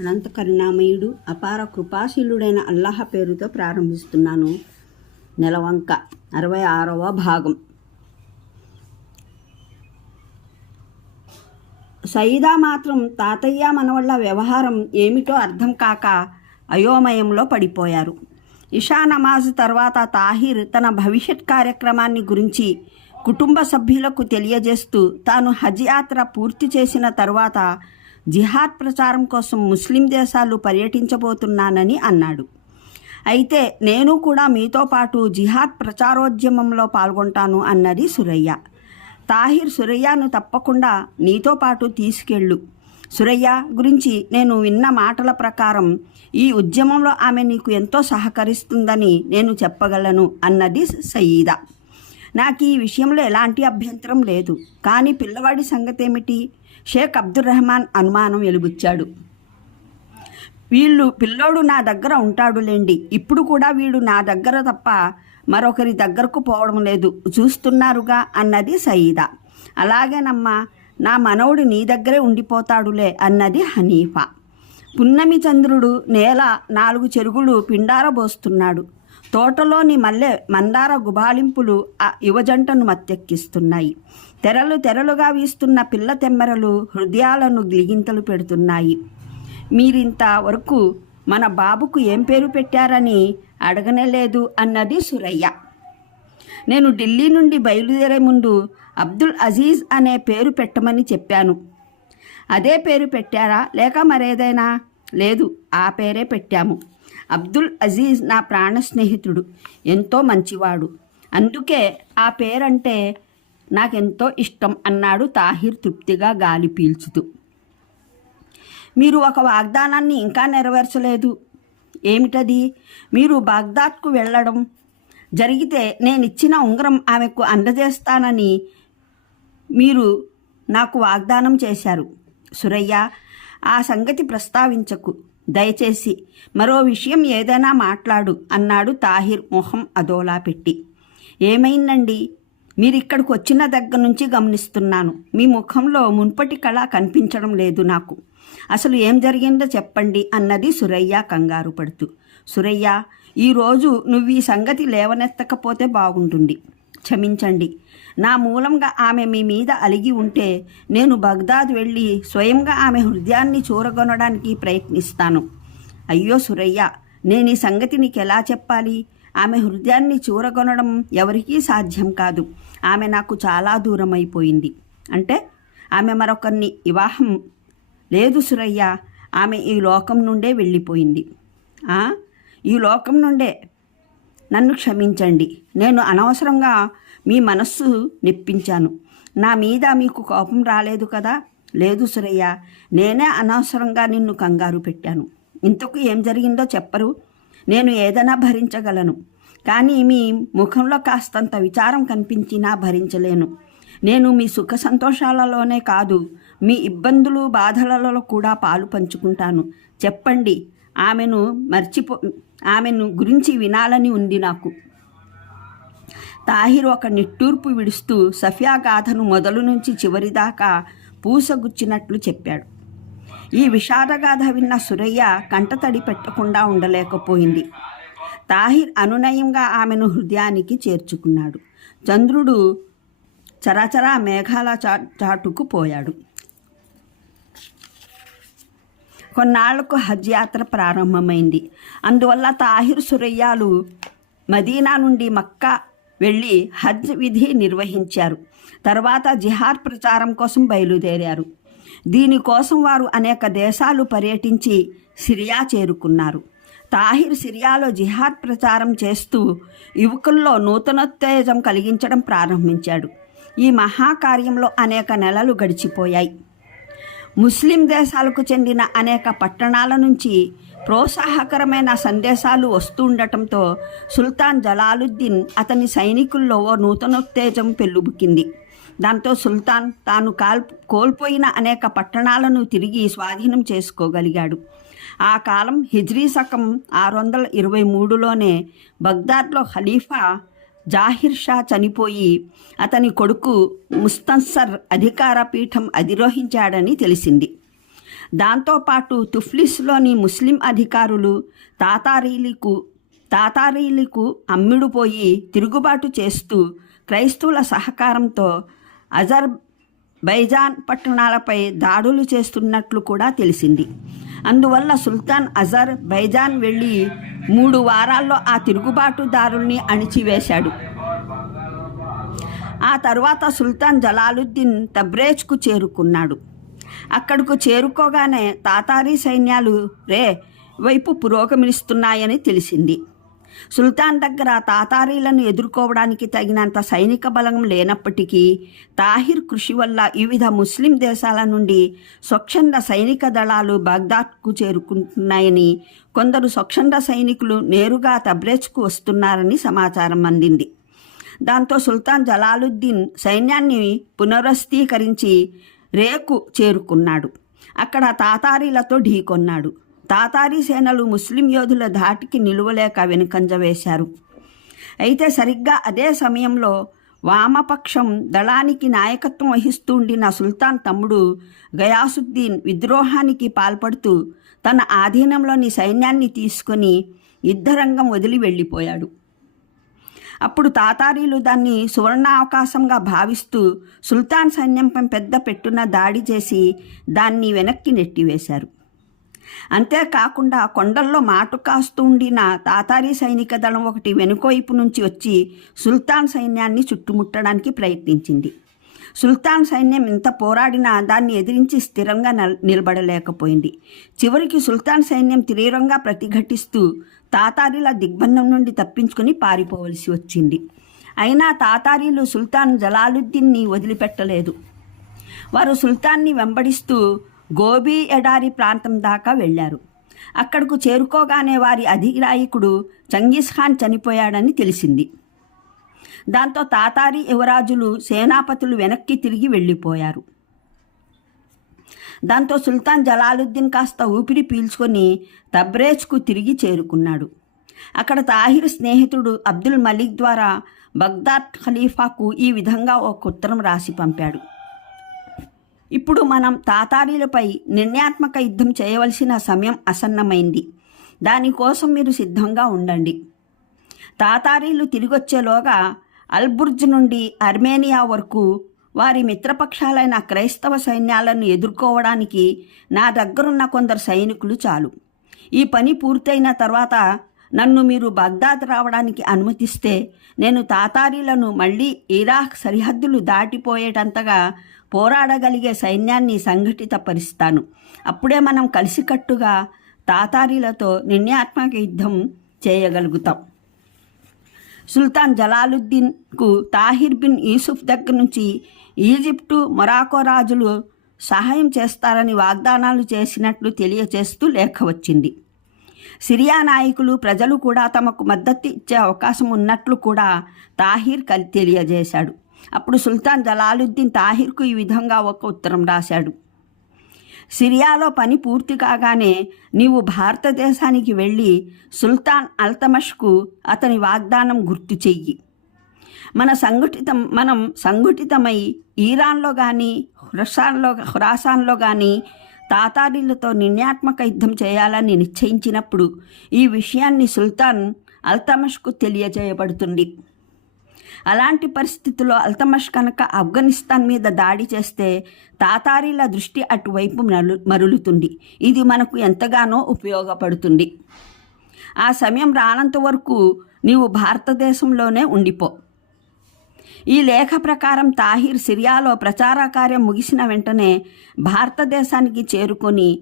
అనంత కరుణామయుడు అపార కృపాశీలుడైన అల్లాహ పేరుతో ప్రారంభిస్తున్నాను. నెలవంక అరవై ఆరవ భాగం. సయీదా మాత్రం తాతయ్య మనవళ్ళ వ్యవహారం ఏమిటో అర్థం కాక అయోమయంలో పడిపోయారు. ఇషా నమాజ్ తర్వాత తాహిర్ తన భవిష్యత్ కార్యక్రమాన్ని గురించి కుటుంబ సభ్యులకు తెలియజేస్తూ తాను హజ్ యాత్ర పూర్తి చేసిన తర్వాత జిహాద్ ప్రచారం కోసం ముస్లిం దేశాలు పర్యటించబోతున్నానని అన్నాడు. అయితే నేను కూడా మీతో పాటు జిహాద్ ప్రచారోద్యమంలో పాల్గొంటాను అన్నది సురయ్య. తాహిర్ సురయ్యను తప్పకుండా నీతో పాటు తీసుకెళ్ళు. సురయ్య గురించి నేను విన్న మాటల ప్రకారం ఈ ఉద్యమంలో ఆమె నీకు ఎంతో సహకరిస్తుందని నేను చెప్పగలను అన్నది సయీదా. నాకు ఈ విషయంలో ఎలాంటి అభ్యంతరం లేదు. కానీ పిల్లవాడి సంగతేమిటి? షేక్ అబ్దుల్ రెహమాన్ అనుమానం వెలుబుచ్చాడు వీళ్ళు పిల్లోడు నా దగ్గర ఉంటాడులేండి. ఇప్పుడు కూడా వీడు నా దగ్గర తప్ప మరొకరి దగ్గరకు పోవడం లేదు. చూస్తున్నారుగా అన్నది సయీదా. అలాగేనమ్మా నా మనవడు నీ దగ్గరే ఉండిపోతాడులే అన్నది హనీఫా. పున్నమి చంద్రుడు నేల నాలుగు చెరుగులు పిండారబోస్తున్నాడు. తోటలోని మల్లె మందార గుబాళింపులు ఆ యువజంటను మత్తెక్కిస్తున్నాయి. తెరలు తెరలుగా వీస్తున్న పిల్ల తెమ్మెరలు హృదయాలను గిలిగింతలు పెడుతున్నాయి. మీరింత వరకు మన బాబుకు ఏం పేరు పెట్టారని అడగనే లేదు అన్నది సురయ్య. నేను ఢిల్లీ నుండి బయలుదేరే ముందు అబ్దుల్ అజీజ్ అనే పేరు పెట్టమని చెప్పాను. అదే పేరు పెట్టారా? లేక మరేదైనా? లేదు ఆ పేరే పెట్టాము. అబ్దుల్ అజీజ్ నా ప్రాణ స్నేహితుడు ఎంతో మంచివాడు. అందుకే ఆ పేరంటే నాకెంతో ఇష్టం అన్నాడు తాహిర్ తృప్తిగా గాలి పీల్చుతూ. మీరు ఒక వాగ్దానాన్ని ఇంకా నెరవేర్చలేదు. ఏమిటది? మీరు బాగ్దాద్కు వెళ్ళడం జరిగితే నేను ఇచ్చిన ఉంగరం ఆమెకు అందజేస్తానని మీరు నాకు వాగ్దానం చేశారు. సురయ్య ఆ సంగతి ప్రస్తావించకు. దయచేసి మరో విషయం ఏదైనా మాట్లాడు అన్నాడు తాహిర్ మొహం అదోలా పెట్టి. ఏమైందండి? మీరు ఇక్కడికి వచ్చిన దగ్గర నుంచి గమనిస్తున్నాను. మీ ముఖంలో మున్పటి కళ కనిపించడం లేదు నాకు. అసలు ఏం జరిగిందో చెప్పండి అన్నది సురయ్య కంగారు పడుతూ సురయ్య ఈరోజు నువ్వు ఈ సంగతి లేవనెత్తకపోతే బాగుంటుంది. క్షమించండి. నా మూలంగా ఆమె మీ మీద అలిగి ఉంటే నేను బగ్దాద్ వెళ్ళి స్వయంగా ఆమె హృదయాన్ని చూరగొనడానికి ప్రయత్నిస్తాను. అయ్యో సురయ్య నేను ఈ సంగతి నీకు ఎలా చెప్పాలి? ఆమె హృదయాన్ని చూరగొనడం ఎవరికీ సాధ్యం కాదు. ఆమె నాకు చాలా దూరం అయిపోయింది అంటే ఆమె మరొకరిని వివాహం లేదు సురయ్య ఆమె ఈ లోకం నుండే వెళ్ళిపోయింది. ఈ లోకం నుండే నన్ను క్షమించండి. నేను అనవసరంగా మీ మనస్సు నెప్పించాను. నా మీద మీకు కోపం రాలేదు కదా? లేదు సురయ్య నేనే అనవసరంగా నిన్ను కంగారు పెట్టాను. ఇంతకు ఏం జరిగిందో చెప్పరు. నేను ఏదైనా భరించగలను. కానీ మీ ముఖంలో కాస్తంత విచారం కనిపించినా భరించలేను. నేను మీ సుఖ సంతోషాలలోనే కాదు మీ ఇబ్బందులు బాధలలో కూడా పాలు పంచుకుంటాను. చెప్పండి ఆమెను మర్చిపో ఆమెను గురించి వినాలని ఉంది నాకు. తాహిర్ ఒక నిట్టూర్పు విడుస్తూ సఫియా గాథను మొదలు నుంచి చివరిదాకా పూసగుచ్చినట్లు చెప్పాడు. ఈ విషాదగాథ విన్న సురయ్య కంటతడి పెట్టకుండా ఉండలేకపోయింది. తాహిర్ అనునయంగా ఆమెను హృదయానికి చేర్చుకున్నాడు. చంద్రుడు చరాచరా మేఘాల చా చాటుకు పోయాడు. కొన్నాళ్ళకు హజ్ యాత్ర ప్రారంభమైంది. అందువల్ల తాహిర్ సురయ్యాలు మదీనా నుండి మక్కా వెళ్ళి హజ్ విధి నిర్వహించారు. తర్వాత జిహాద్ ప్రచారం కోసం బయలుదేరారు. దీనికోసం వారు అనేక దేశాలు పర్యటించి సిరియా చేరుకున్నారు. తాహిర్ సిరియాలో జిహాద్ ప్రచారం చేస్తూ యువకుల్లో నూతనోత్తేజం కలిగించడం ప్రారంభించాడు. ఈ మహాకార్యంలో అనేక నెలలు గడిచిపోయాయి. ముస్లిం దేశాలకు చెందిన అనేక పట్టణాల నుంచి ప్రోత్సాహకరమైన సందేశాలు వస్తుండటంతో సుల్తాన్ జలాలుద్దీన్ అతని సైనికుల్లో ఓ నూతనోత్తేజం పెళ్ళుబుకింది. దాంతో సుల్తాన్ తాను కాల్ కోల్పోయిన అనేక పట్టణాలను తిరిగి స్వాధీనం చేసుకోగలిగాడు. ఆ కాలం హిజ్రీ శకం ఆరు వందల ఇరవై మూడులోనే బగ్దాద్లో ఖలీఫా జాహిర్ షా చనిపోయి అతని కొడుకు ముస్తన్సర్ అధికార పీఠం అధిరోహించాడని తెలిసింది. దాంతోపాటు తుఫ్లిస్లోని ముస్లిం అధికారులు తాతారీలకు తాతారీలకు అమ్మిడుపోయి తిరుగుబాటు చేస్తూ క్రైస్తవుల సహకారంతో అజర్ బైజాన్ పట్టణాలపై దాడులు చేస్తున్నట్లు కూడా తెలిసింది. అందువల్ల సుల్తాన్ అజర్ బైజాన్ వెళ్ళి మూడు వారాల్లో ఆ తిరుగుబాటుదారుల్ని అణిచివేశాడు. ఆ తర్వాత సుల్తాన్ జలాలుద్దీన్ తబ్రేజ్కు చేరుకున్నాడు. అక్కడకు చేరుకోగానే తాతారీ సైన్యాలు రే వైపు పురోగమిస్తున్నాయని తెలిసింది. సుల్తాన్ దగ్గర తాతారీలను ఎదుర్కోవడానికి తగినంత సైనిక బలం లేనప్పటికీ తాహిర్ కృషి వల్ల వివిధ ముస్లిం దేశాల నుండి స్వచ్ఛంద సైనిక దళాలు బాగ్దాద్కు చేరుకుంటున్నాయని కొందరు స్వచ్ఛంద సైనికులు నేరుగా తబ్రేజ్కు వస్తున్నారని సమాచారం అందింది. దాంతో సుల్తాన్ జలాలుద్దీన్ సైన్యాన్ని పునరస్థీకరించి రేకు చేరుకున్నాడు. అక్కడ తాతారీలతో ఢీకొన్నాడు. తాతారీ సేనలు ముస్లిం యోధుల ధాటికి నిలువలేక వెనుకంజ వేశారు. అయితే సరిగ్గా అదే సమయంలో వామపక్షం దళానికి నాయకత్వం వహిస్తూ ఉండిన సుల్తాన్ తమ్ముడు గయాసుద్దీన్ విద్రోహానికి పాల్పడుతూ తన ఆధీనంలోని సైన్యాన్ని తీసుకొని యుద్ధరంగం వదిలి వెళ్ళిపోయాడు. అప్పుడు తాతారీలు దాన్ని సువర్ణావకాశంగా భావిస్తూ సుల్తాన్ సైన్యంపై పెద్ద పెట్టున దాడి చేసి దాన్ని వెనక్కి నెట్టివేశారు. అంతేకాకుండా కొండల్లో మాటు కాస్తూ ఉండిన తాతారీ సైనిక దళం ఒకటి వెనుకోవైపు నుంచి వచ్చి సుల్తాన్ సైన్యాన్ని చుట్టుముట్టడానికి ప్రయత్నించింది. సుల్తాన్ సైన్యం ఇంత పోరాడినా దాన్ని ఎదిరించి స్థిరంగా నిల- నిలబడలేకపోయింది. చివరికి సుల్తాన్ సైన్యం తీవ్రంగా ప్రతిఘటిస్తూ తాతారీల దిగ్బంధం నుండి తప్పించుకుని పారిపోవలసి వచ్చింది. అయినా తాతారీలు సుల్తాన్ జలాలుద్దీన్ని వదిలిపెట్టలేదు. వారు సుల్తాన్ని వెంబడిస్తూ గోబీ ఎడారి ప్రాంతం దాకా వెళ్ళారు. అక్కడకు చేరుకోగానే వారి అధినాయకుడు చంగీస్ ఖాన్ చనిపోయాడని తెలిసింది. దాంతో తాతారి యువరాజులు సేనాపతులు వెనక్కి తిరిగి వెళ్ళిపోయారు. దాంతో సుల్తాన్ జలాలుద్దీన్ కాస్త ఊపిరి పీల్చుకొని తబ్రేజ్కు తిరిగి చేరుకున్నాడు. అక్కడ తాహిర్ స్నేహితుడు అబ్దుల్ మలిక్ ద్వారా బగ్దాద్ ఖలీఫాకు ఈ విధంగా ఒక ఉత్తరం రాసి పంపాడు. ఇప్పుడు మనం తాతారీలపై నిర్ణయాత్మక యుద్ధం చేయవలసిన సమయం అసన్నమైంది. దానికోసం మీరు సిద్ధంగా ఉండండి. తాతారీలు తిరిగొచ్చేలోగా అల్బుర్జ్ నుండి అర్మేనియా వరకు వారి మిత్రపక్షాలైన క్రైస్తవ సైన్యాలను ఎదుర్కోవడానికి నా దగ్గరున్న కొందరు సైనికులు చాలు. ఈ పని పూర్తయిన తర్వాత నన్ను మీరు బగ్దాద్ రావడానికి అనుమతిస్తే నేను తాతారీలను మళ్ళీ ఇరాక్ సరిహద్దులు దాటిపోయేటంతగా పోరాడగలిగే సైన్యాన్ని సంఘటితపరుస్తాను. అప్పుడే మనం కలిసికట్టుగా తాతారీలతో నిర్ణయాత్మక యుద్ధం చేయగలుగుతాం. సుల్తాన్ జలాలుద్దీన్కు తాహిర్ బిన్ యూసుఫ్ దగ్గర నుంచి ఈజిప్టు మొరాకో రాజులు సహాయం చేస్తారని వాగ్దానాలు చేసినట్లు తెలియచేస్తూ లేఖ వచ్చింది. సిరియా నాయకులు ప్రజలు కూడా తమకు మద్దతు ఇచ్చే అవకాశం ఉన్నట్లు కూడా తాహిర్ కలి తెలియజేశాడు. అప్పుడు సుల్తాన్ జలాలుద్దీన్ తాహిర్కు ఈ విధంగా ఒక ఉత్తరం రాశాడు. సిరియాలో పని పూర్తి కాగానే నీవు భారతదేశానికి వెళ్ళి సుల్తాన్ అల్తమష్కు అతని వాగ్దానం గుర్తు చెయ్యి. మన సంఘటితం మనం సంఘటితమై ఈరాన్లో కానీ హురసాన్లో హురాసాన్లో కానీ తాతారీలతో నిర్ణయాత్మక యుద్ధం చేయాలని నిశ్చయించినప్పుడు ఈ విషయాన్ని సుల్తాన్ అల్తమష్కు తెలియజేయబడుతుంది. అలాంటి పరిస్థితుల్లో అల్తమష్ కనుక ఆఫ్ఘనిస్తాన్ మీద దాడి చేస్తే తాతారీల దృష్టి అటువైపు మరలు మరులుతుంది. ఇది మనకు ఎంతగానో ఉపయోగపడుతుంది. ఆ సమయం రానంత వరకు నీవు భారతదేశంలోనే ఉండిపో. ఈ లేఖ ప్రకారం తాహిర్ సిరియాలో ప్రచార కార్యం ముగిసిన వెంటనే భారతదేశానికి చేరుకొని